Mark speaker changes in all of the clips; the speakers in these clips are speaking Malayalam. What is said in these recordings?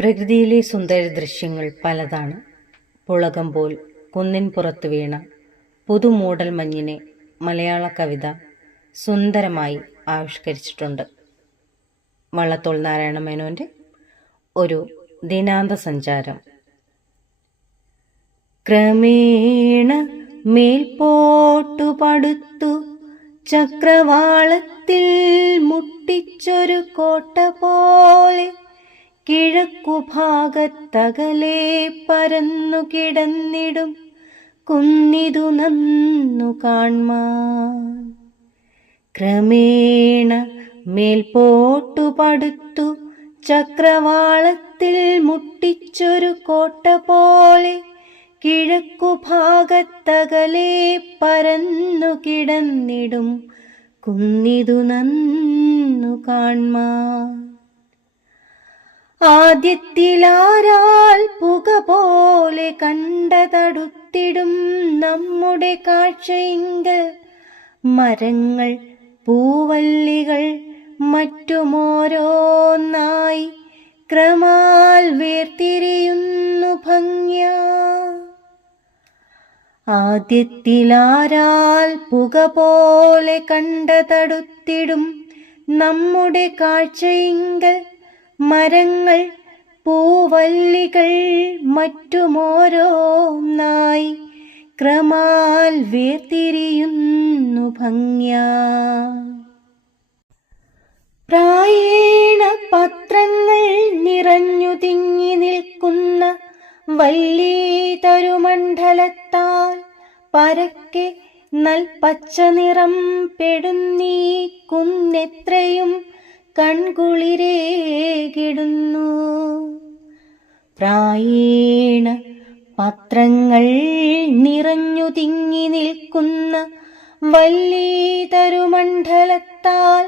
Speaker 1: പ്രകൃതിയിലെ സുന്ദര ദൃശ്യങ്ങൾ പലതാണ്. പുളകം പോൽ കുന്നിൻ പുറത്ത് വീണ പുതുമൂടൽ മഞ്ഞിനെ മലയാള കവിത സുന്ദരമായി ആവിഷ്കരിച്ചിട്ടുണ്ട്. വള്ളത്തോൾ നാരായണ മേനോന്റെ ഒരു ദിനാന്ത സഞ്ചാരം. ക്രമേണ മേൽപോട്ടു പടുത്തു ചക്രവാളത്തിൽ മുട്ടിച്ചൊരു കോട്ട പോലെ കിഴക്കുഭാഗത്തകലെ പരന്നു കിടന്നിടും കുന്നിതു നന്നു കാൺമാൻ ക്രമേണ മേൽപോട്ടു പടുത്തു ചക്രവാളത്തിൽ മുട്ടിച്ചൊരു കോട്ട പോലെ കിഴക്കുഭാഗത്തകലെ പരന്നു കിടന്നിടും കുന്നിതു നന്നു കാൺമാൻ ആദ്യത്തിലാരാൽ പുക പോലെ കണ്ടതടുത്തിടും നമ്മുടെ കാഴ്ചയിങ്കൽ. മരങ്ങൾ പൂവല്ലികൾ മറ്റുമോരോന്നായി ക്രമാൽ വേർതിരിയുന്നു ഭംഗ്യ. ആദ്യത്തിലാരാൽ പുക പോലെ കണ്ടതടുത്തിടും നമ്മുടെ കാഴ്ചയിങ്കൽ. മരങ്ങൾ പൂവല്ലികൾ മറ്റുമോരോന്നായി ക്രമാൽ വേർതിരിയുന്നു ഭംഗ്യ. പ്രായേണ പത്രങ്ങൾ നിറഞ്ഞു തിങ്ങി നിൽക്കുന്ന വല്ലീതരുമണ്ഡലത്താൽ പരക്കെ നൽപച്ച നിറം പെടുന്നീ കുന്നെത്രയും കൺകുളിരേകിടുന്നു പ്രായേണ പത്രങ്ങൾ നിറഞ്ഞു തിങ്ങി നിൽക്കുന്ന വല്ലീതരുമണ്ഡലത്താൽ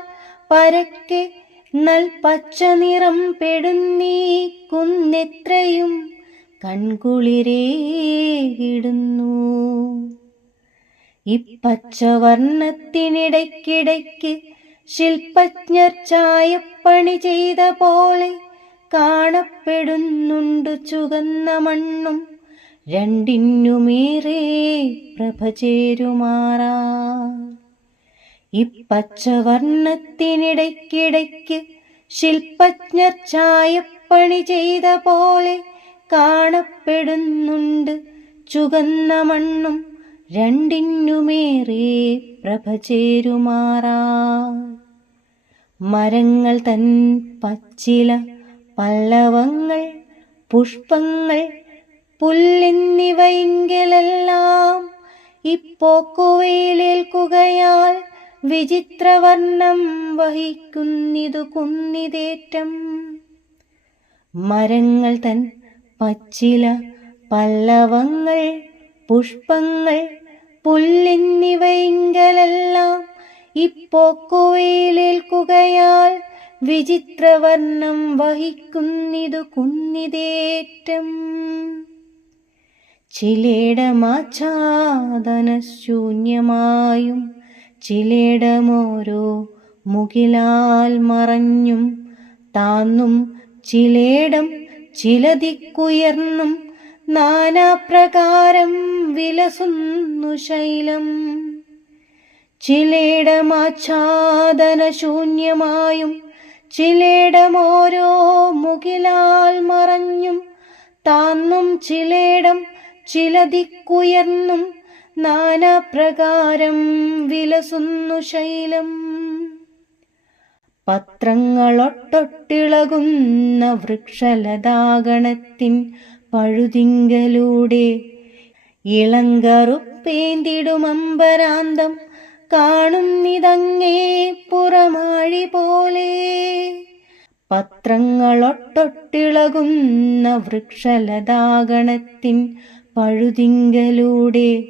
Speaker 1: പരക്കെ നൽപച്ച നിറം പെടുന്നീ കുന്നെത്രയും കൺകുളിരേകിടുന്നു ഇപ്പച്ചവർണത്തിനിടയ്ക്കിടയ്ക്ക് ശില്പജ്ഞർ ചായപ്പണി ചെയ്ത പോലെ കാണപ്പെടുന്നുണ്ട് ചുകന്ന മണ്ണും രണ്ടിനുമേറെ പ്രഭ ചേരുമാറാ ഇപ്പച്ചവർണത്തിനിടയ്ക്കിടയ്ക്ക് ശില്പജ്ഞർ ചായപ്പണി ചെയ്ത പോലെ കാണപ്പെടുന്നുണ്ട് ചുകന്ന മണ്ണും രണ്ടിനുമേറെ പ്രഭ ചേരുമാറാ മരങ്ങൾ തൻ പച്ചില പല്ലവങ്ങൾ പുഷ്പങ്ങൾ പുല്ലെന്നിവയെങ്കിലെല്ലാം ഇപ്പോക്കുവയിലേൽക്കുകയാൽ വിചിത്രവർണം വഹിക്കുന്നിതു കുന്നിതേറ്റം. മരങ്ങൾ തൻ പച്ചില പല്ലവങ്ങൾ പുഷ്പങ്ങൾ പുല്ലെന്നിവയെങ്കിലെല്ലാം ഇപ്പോക്കുവയിലേൽക്കുകയാൽ വിചിത്രവർണം വഹിക്കുന്നിതു കുന്നിതേറ്റം. ചിലേടമാച്ഛാദനശൂന്യമായും ചിലേടമോരോ മുകിലാൽ മറഞ്ഞും താന്നും ചിലേടം ചിലതിക്കുയർന്നും നാനാപ്രകാരം വിലസുന്നു ശൈലം. ചിലേടമാച്ഛാദനശൂന്യമായും ചിലയിടമോരോ മുകിലാൽ മറഞ്ഞും താന്നും ചിലേടം ചിലതിക്കുയർന്നും നാനാപ്രകാരം വിലസുന്നു ശൈലം. പത്രങ്ങളൊട്ടൊട്ടിളകുന്ന വൃക്ഷലതാഗണത്തിൻ പഴുതിങ്കലൂടെ ഇളങ്കറുപ്പേന്തിടുമമ്പരാന്തം കാണുന്നിതങ്ങേ പുറമാഴി പോലെ. പത്രങ്ങളൊട്ടൊട്ടിളകുന്ന വൃക്ഷലതാഗണത്തിൻ പഴുതിങ്കലൂടെ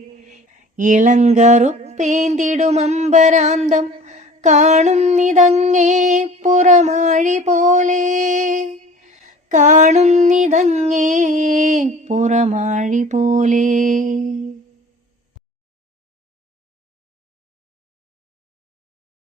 Speaker 1: ഇളങ്കറുപ്പേന്തിടുമമ്പരാന്തം കാണുന്നിതങ്ങേ പുറമാഴി പോലെ. കാണുന്നിതങ്ങേ പുറമാഴി പോലെ.